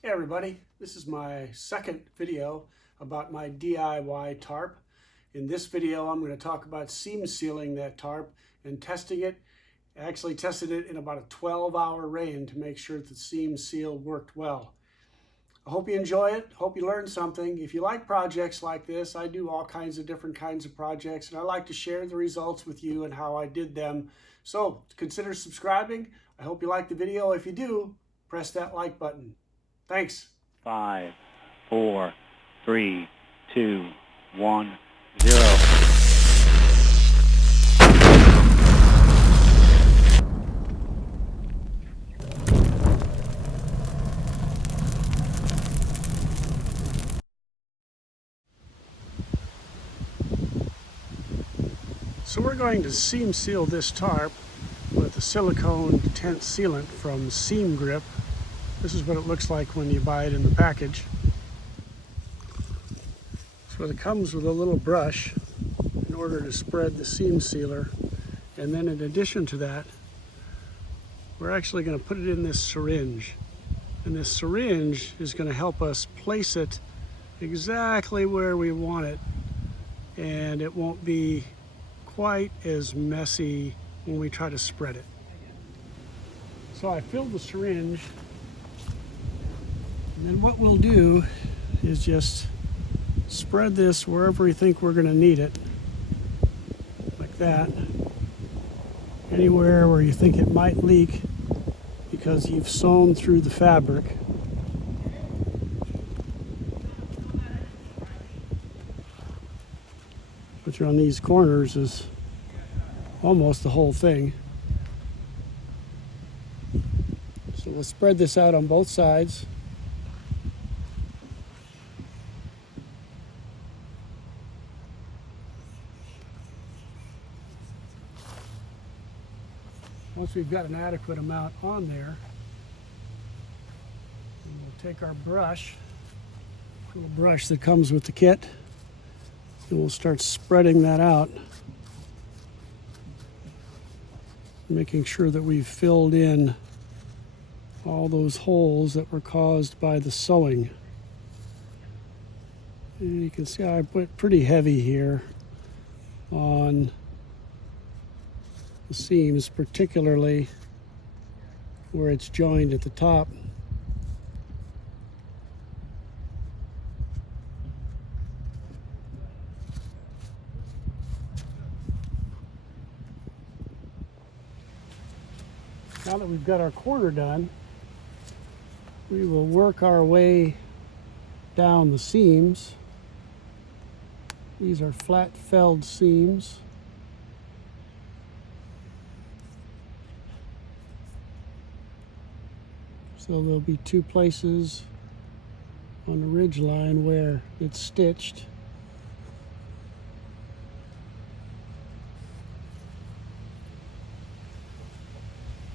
Hey everybody, this is my second video about my DIY tarp. In this video I'm going to talk about seam sealing that tarp and testing it. I actually tested it in about a 12-hour rain to make sure that the seam seal worked well. I hope you enjoy it, hope you learned something. If you like projects like this, I do all kinds of different kinds of projects and I like to share the results with you and how I did them. So consider subscribing. I hope you like the video. If you do, press that like button. Thanks. 5, 4, 3, 2, 1, 0. So we're going to seam seal this tarp with a silicone tent sealant from Seam Grip. This is what it looks like when you buy it in the package. So it comes with a little brush in order to spread the seam sealer. And then in addition to that, we're actually going to put it in this syringe. And this syringe is going to help us place it exactly where we want it. And it won't be quite as messy when we try to spread it. So I filled the syringe. And then what we'll do is just spread this wherever we think we're going to need it, like that. Anywhere where you think it might leak because you've sewn through the fabric. Which on these corners is almost the whole thing. So we'll spread this out on both sides. Once we've got an adequate amount on there, we'll take our brush, little brush that comes with the kit, and we'll start spreading that out, making sure that we've filled in all those holes that were caused by the sewing. And you can see I put pretty heavy here on the seams, particularly where it's joined at the top. Now that we've got our corner done, we will work our way down the seams. These are flat felled seams. So there'll be two places on the ridge line where it's stitched.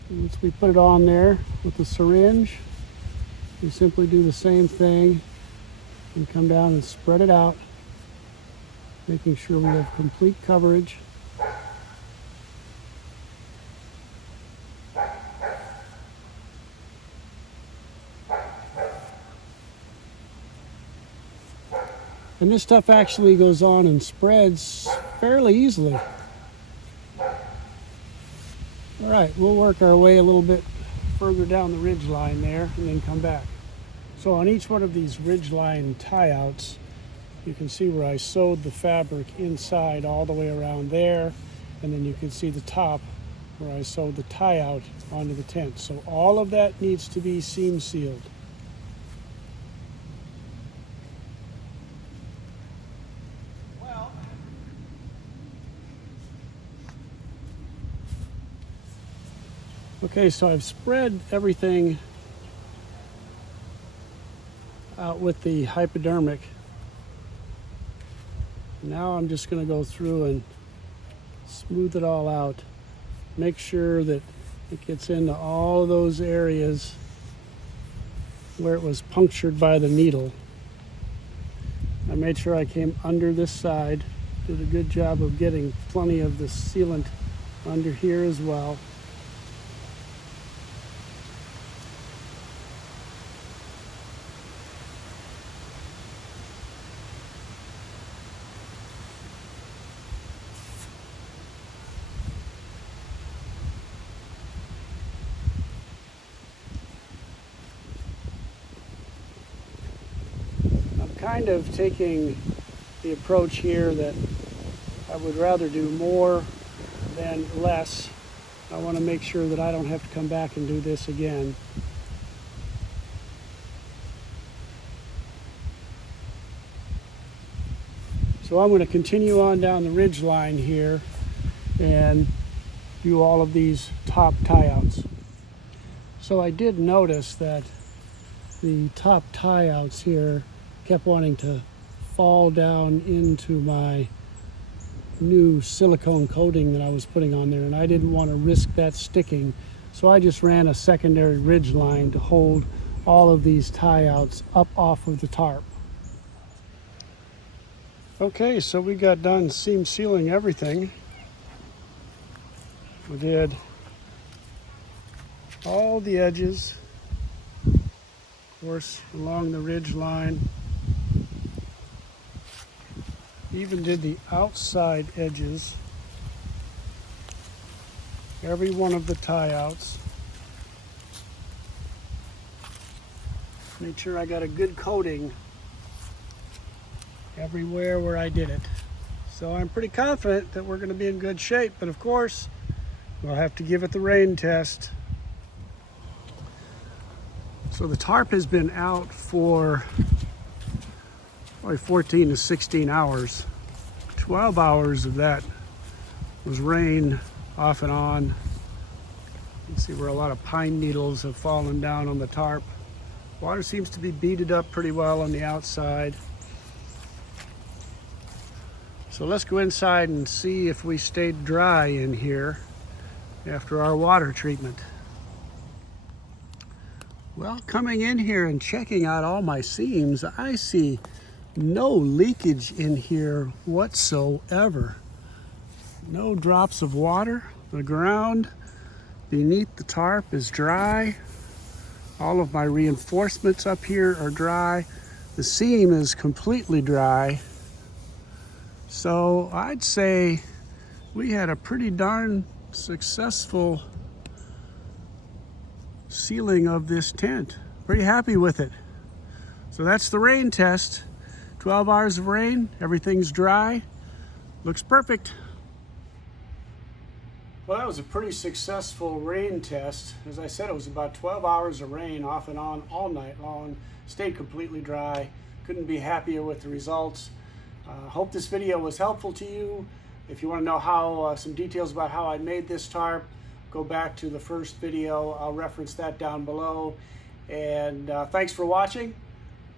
Once we put it on there with the syringe, we simply do the same thing and come down and spread it out, making sure we have complete coverage. And this stuff actually goes on and spreads fairly easily. All right, we'll work our way a little bit further down the ridge line there and then come back. So on each one of these ridge line tie-outs, you can see where I sewed the fabric inside all the way around there, and then you can see the top where I sewed the tie-out onto the tent. So all of that needs to be seam sealed. Okay, so I've spread everything out with the hypodermic. Now I'm just going to go through and smooth it all out. Make sure that it gets into all of those areas where it was punctured by the needle. I made sure I came under this side, did a good job of getting plenty of the sealant under here as well. kind of taking the approach here that I would rather do more than less. I want to make sure that I don't have to come back and do this again. So I'm going to continue on down the ridge line here and do all of these top tie-outs. So I did notice that the top tie-outs here kept wanting to fall down into my new silicone coating that I was putting on there, and I didn't want to risk that sticking, so I just ran a secondary ridge line to hold all of these tie-outs up off of the tarp. Okay, so we got done seam sealing everything. We did all the edges, of course, along the ridge line. Even did the outside edges, every one of the tie-outs. Made sure I got a good coating everywhere where I did it. So I'm pretty confident that we're going to be in good shape, but of course we'll have to give it the rain test. So the tarp has been out for probably 14 to 16 hours. 12 hours of that was rain off and on. You can see where a lot of pine needles have fallen down on the tarp. Water seems to be beaded up pretty well on the outside. So let's go inside and see if we stayed dry in here after our water treatment. Well, coming in here and checking out all my seams, I see no leakage in here whatsoever. No drops of water. The ground beneath the tarp is dry. All of my reinforcements up here are dry. The seam is completely dry. So I'd say we had a pretty darn successful sealing of this tent. Pretty happy with it. So that's the rain test. 12 hours of rain, everything's dry. Looks perfect. Well, that was a pretty successful rain test. As I said, it was about 12 hours of rain off and on all night long. Stayed completely dry. Couldn't be happier with the results. Hope this video was helpful to you. If you want to know how some details about how I made this tarp, go back to the first video. I'll reference that down below. And thanks for watching.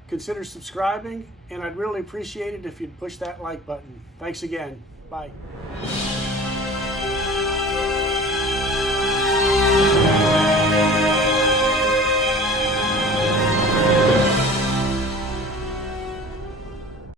Consider subscribing, and I'd really appreciate it if you'd push that like button. Thanks again. Bye.